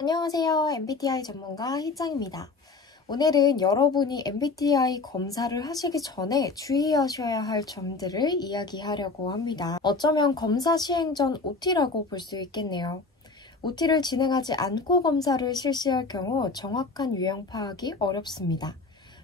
안녕하세요. MBTI 전문가 희짱입니다. 오늘은 여러분이 MBTI 검사를 하시기 전에 주의하셔야 할 점들을 이야기하려고 합니다. 어쩌면 검사 시행 전 OT라고 볼 수 있겠네요. OT를 진행하지 않고 검사를 실시할 경우 정확한 유형 파악이 어렵습니다.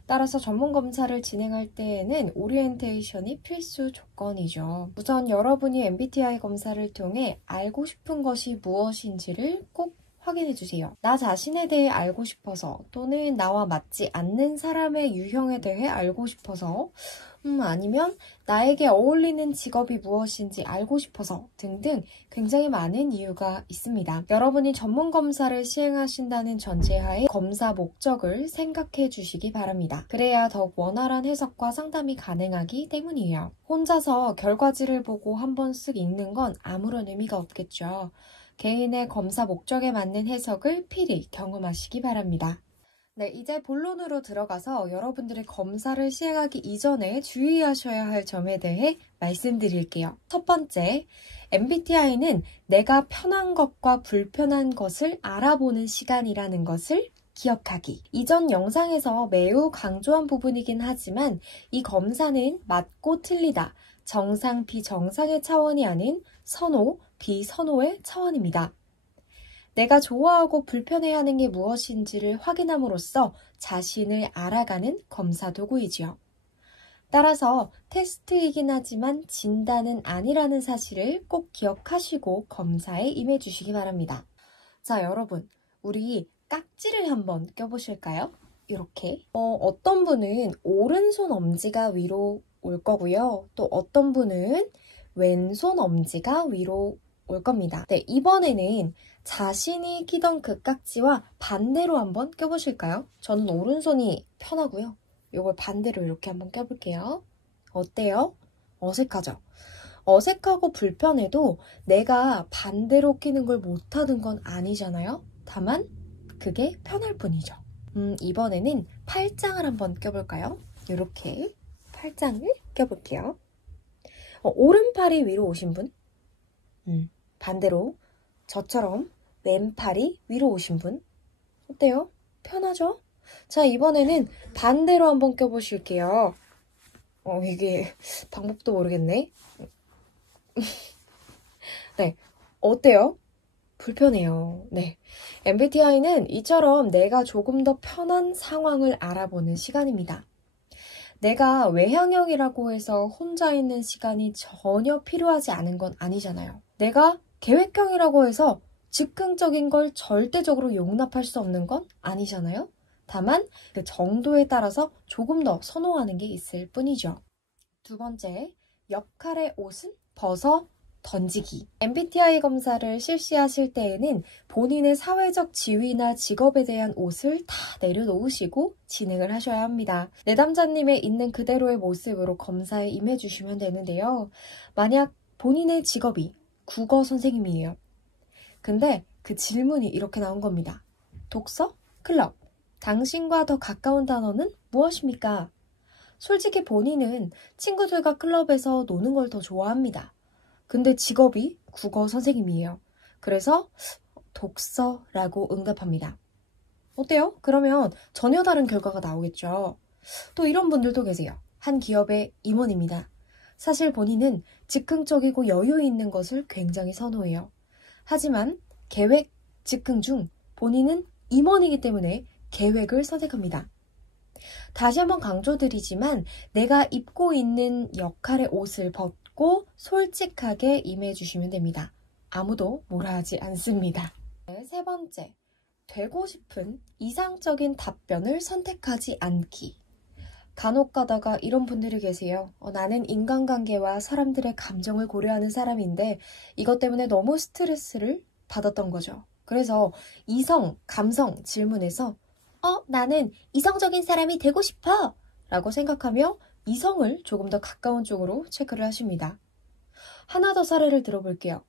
따라서 전문 검사를 진행할 때에는 오리엔테이션이 필수 조건이죠. 우선 여러분이 MBTI 검사를 통해 알고 싶은 것이 무엇인지를 꼭 확인해주세요. 나 자신에 대해 알고 싶어서 또는 나와 맞지 않는 사람의 유형에 대해 알고 싶어서 아니면 나에게 어울리는 직업이 무엇인지 알고 싶어서 등등 굉장히 많은 이유가 있습니다. 여러분이 전문 검사를 시행하신다는 전제하에 검사 목적을 생각해 주시기 바랍니다. 그래야 더욱 원활한 해석과 상담이 가능하기 때문이에요. 혼자서 결과지를 보고 한 번 쓱 읽는 건 아무런 의미가 없겠죠. 개인의 검사 목적에 맞는 해석을 필히 경험하시기 바랍니다. 네, 이제 본론으로 들어가서 여러분들이 검사를 시행하기 이전에 주의하셔야 할 점에 대해 말씀드릴게요. 첫 번째, MBTI는 내가 편한 것과 불편한 것을 알아보는 시간이라는 것을 기억하기. 이전 영상에서 매우 강조한 부분이긴 하지만 이 검사는 맞고 틀리다, 정상, 비정상의 차원이 아닌 선호, 비선호의 차원입니다. 내가 좋아하고 불편해하는 게 무엇인지를 확인함으로써 자신을 알아가는 검사 도구이지요. 따라서 테스트이긴 하지만 진단은 아니라는 사실을 꼭 기억하시고 검사에 임해주시기 바랍니다. 자, 여러분, 우리 깍지를 한번 껴보실까요? 이렇게. 어떤 분은 오른손 엄지가 위로 올 거고요. 또 어떤 분은 왼손 엄지가 위로 올 겁니다. 네, 이번에는 자신이 끼던 그 깍지와 반대로 한번 껴보실까요? 저는 오른손이 편하고요. 이걸 반대로 이렇게 한번 껴볼게요. 어때요? 어색하죠? 어색하고 불편해도 내가 반대로 끼는 걸 못하는 건 아니잖아요? 다만 그게 편할 뿐이죠. 이번에는 팔짱을 한번 껴볼까요? 이렇게 팔짱을 껴볼게요. 오른팔이 위로 오신 분? 반대로 저처럼 왼팔이 위로 오신 분? 어때요? 편하죠? 자, 이번에는 반대로 한번 껴보실게요. 이게 방법도 모르겠네. 네, 어때요? 불편해요. 네, MBTI는 이처럼 내가 조금 더 편한 상황을 알아보는 시간입니다. 내가 외향형이라고 해서 혼자 있는 시간이 전혀 필요하지 않은 건 아니잖아요. 내가 계획형이라고 해서 즉흥적인 걸 절대적으로 용납할 수 없는 건 아니잖아요. 다만 그 정도에 따라서 조금 더 선호하는 게 있을 뿐이죠. 두 번째, 역할의 옷은 벗어 던지기. MBTI 검사를 실시하실 때에는 본인의 사회적 지위나 직업에 대한 옷을 다 내려놓으시고 진행을 하셔야 합니다. 내담자님의 있는 그대로의 모습으로 검사에 임해주시면 되는데요. 만약 본인의 직업이 국어 선생님이에요. 근데 그 질문이 이렇게 나온 겁니다. 독서? 클럽. 당신과 더 가까운 단어는 무엇입니까? 솔직히 본인은 친구들과 클럽에서 노는 걸 더 좋아합니다. 근데 직업이 국어 선생님이에요. 그래서 독서라고 응답합니다. 어때요? 그러면 전혀 다른 결과가 나오겠죠. 또 이런 분들도 계세요. 한 기업의 임원입니다. 사실 본인은 즉흥적이고 여유 있는 것을 굉장히 선호해요. 하지만 계획, 즉흥 중 본인은 임원이기 때문에 계획을 선택합니다. 다시 한번 강조드리지만 내가 입고 있는 역할의 옷을 벗고 솔직하게 임해주시면 됩니다. 아무도 뭐라 하지 않습니다. 세 번째, 되고 싶은 이상적인 답변을 선택하지 않기. 간혹 가다가 이런 분들이 계세요. 나는 인간관계와 사람들의 감정을 고려하는 사람인데 이것 때문에 너무 스트레스를 받았던 거죠. 그래서 이성, 감성 질문에서 나는 이성적인 사람이 되고 싶어! 라고 생각하며 이성을 조금 더 가까운 쪽으로 체크를 하십니다. 하나 더 사례를 들어볼게요.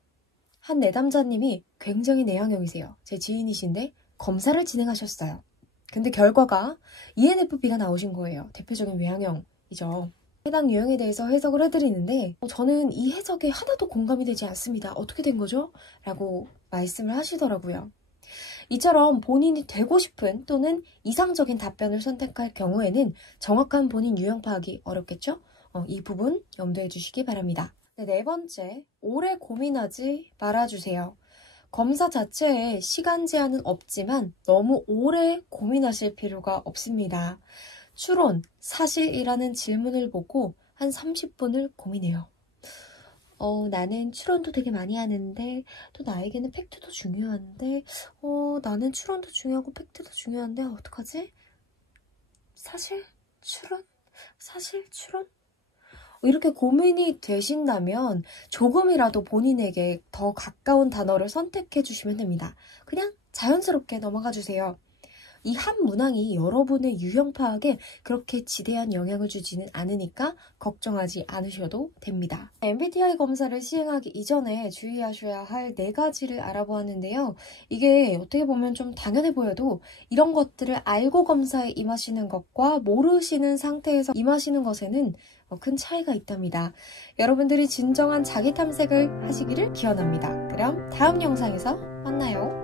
한 내담자님이 굉장히 내향형이세요. 제 지인이신데 검사를 진행하셨어요. 근데 결과가 ENFP가 나오신 거예요. 대표적인 외향형이죠. 해당 유형에 대해서 해석을 해드리는데 저는 이 해석에 하나도 공감이 되지 않습니다. 어떻게 된 거죠? 라고 말씀을 하시더라고요. 이처럼 본인이 되고 싶은 또는 이상적인 답변을 선택할 경우에는 정확한 본인 유형 파악이 어렵겠죠? 이 부분 염두해 주시기 바랍니다. 네 번째, 오래 고민하지 말아주세요. 검사 자체에 시간 제한은 없지만 너무 오래 고민하실 필요가 없습니다. 추론, 사실이라는 질문을 보고 한 30분을 고민해요. 나는 추론도 되게 많이 하는데 또 나에게는 팩트도 중요한데 나는 추론도 중요하고 팩트도 중요한데 어떡하지? 사실? 추론? 사실? 추론? 이렇게 고민이 되신다면 조금이라도 본인에게 더 가까운 단어를 선택해 주시면 됩니다. 그냥 자연스럽게 넘어가 주세요. 이 한 문항이 여러분의 유형 파악에 그렇게 지대한 영향을 주지는 않으니까 걱정하지 않으셔도 됩니다. MBTI 검사를 시행하기 이전에 주의하셔야 할 4가지를 알아보았는데요. 이게 어떻게 보면 좀 당연해 보여도 이런 것들을 알고 검사에 임하시는 것과 모르시는 상태에서 임하시는 것에는 큰 차이가 있답니다. 여러분들이 진정한 자기 탐색을 하시기를 기원합니다. 그럼 다음 영상에서 만나요.